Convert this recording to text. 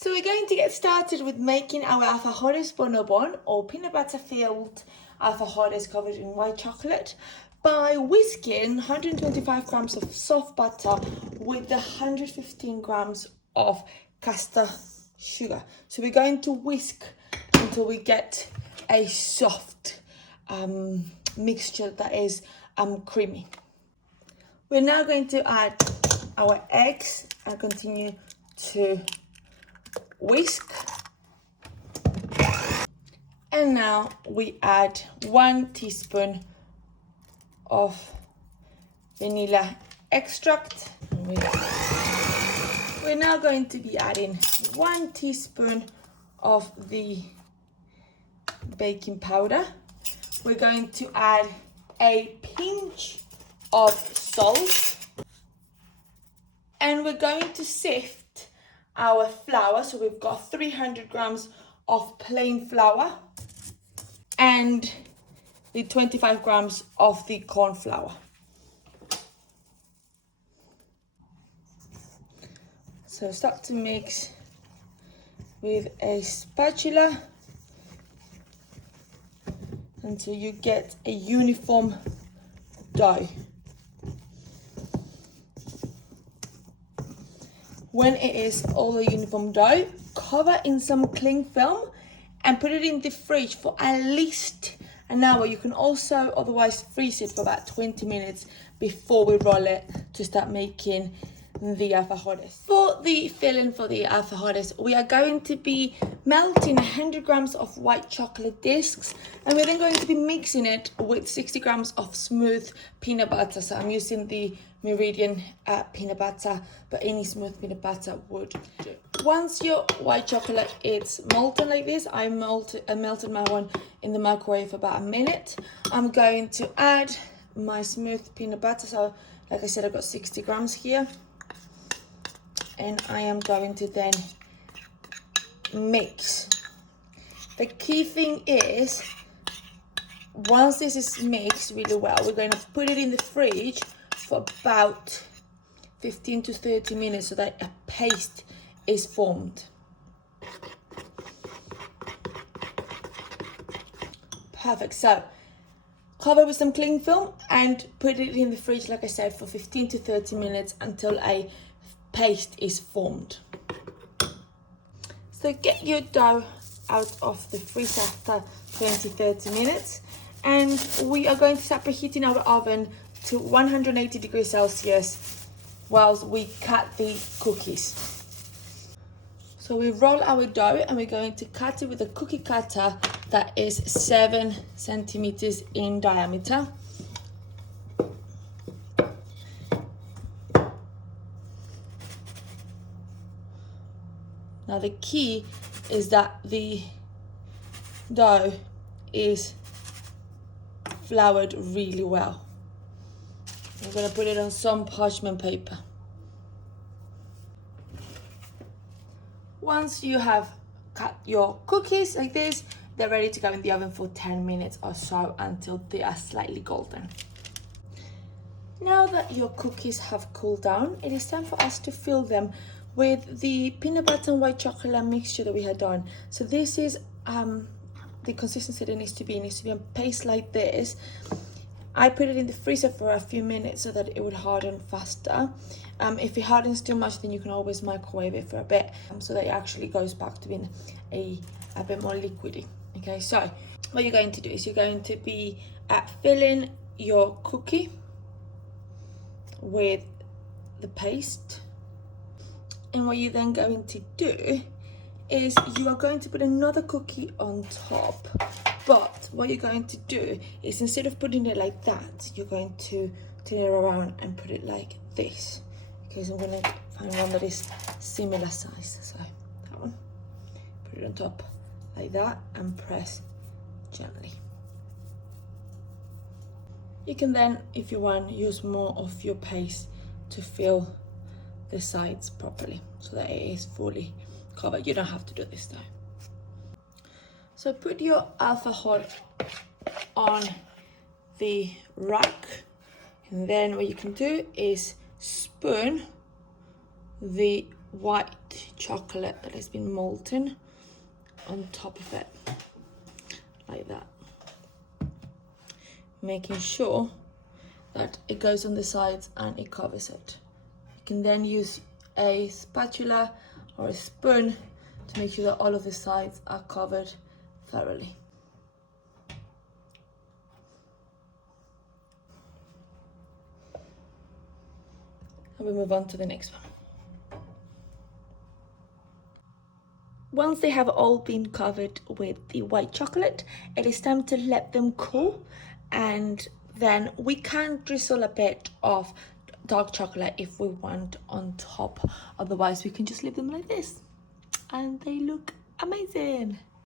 So we're going to get started with making our alfajores bonobon, or peanut butter filled alfajores covered in white chocolate, by whisking 125 grams of soft butter with 115 grams of caster sugar. So we're going to whisk until we get a soft mixture that is creamy. We're now going to add our eggs and continue to whisk. And now we add 1 teaspoon of vanilla extract. We're now going to be adding 1 teaspoon of the baking powder. We're going to add a pinch of salt, and we're going to sift our flour. So we've got 300 grams of plain flour and the 25 grams of the corn flour. So start to mix with a spatula until you get a uniform dough. When it is all a uniform dough, cover in some cling film and put it in the fridge for at least an hour. You can also otherwise freeze it for about 20 minutes before we roll it to start making the alfajores. For the filling for the alfajores, we are going to be melting 100 grams of white chocolate discs, and we're then going to be mixing it with 60 grams of smooth peanut butter. So I'm using the Meridian peanut butter, but any smooth peanut butter would do. Once your white chocolate is molten like this, I melted my one in the microwave for about a minute. I'm going to add my smooth peanut butter. So like I said, I've got 60 grams here. And I am going to then mix. The key thing is, once this is mixed really well, we're going to put it in the fridge for about 15 to 30 minutes so that a paste is formed. Perfect. So cover with some cling film and put it in the fridge, like I said, for 15 to 30 minutes until a paste is formed. So get your dough out of the freezer after 20-30 minutes, and we are going to start preheating our oven to 180 degrees Celsius whilst we cut the cookies. So we roll our dough and we're going to cut it with a cookie cutter that is 7 centimeters in diameter. Now the key is that the dough is floured really well. I'm going to put it on some parchment paper. Once you have cut your cookies like this, they're ready to go in the oven for 10 minutes or so until they are slightly golden. Now that your cookies have cooled down, it is time for us to fill them with the peanut butter and white chocolate mixture that we had done. So this is the consistency that it needs to be. It needs to be a paste like this. I put it in the freezer for a few minutes so that it would harden faster. If it hardens too much, then you can always microwave it for a bit so that it actually goes back to being a bit more liquidy. Okay, so what you're going to do is you're going to be filling your cookie with the paste. And what you're then going to do is you are going to put another cookie on top. But what you're going to do is, instead of putting it like that, you're going to turn it around and put it like this. Okay, so I'm going to find one that is similar size. So that one. Put it on top like that and press gently. You can then, if you want, use more of your paste to fill the sides properly so that it is fully covered. You don't have to do this though. So put your alfajor on the rack, and then what you can do is spoon the white chocolate that has been molten on top of it, like that. Making sure that it goes on the sides and it covers it. You can then use a spatula or a spoon to make sure that all of the sides are covered thoroughly. And we move on to the next one. Once they have all been covered with the white chocolate, it is time to let them cool, and then we can drizzle a bit of dark chocolate if we want on top. Otherwise, we can just leave them like this, and they look amazing.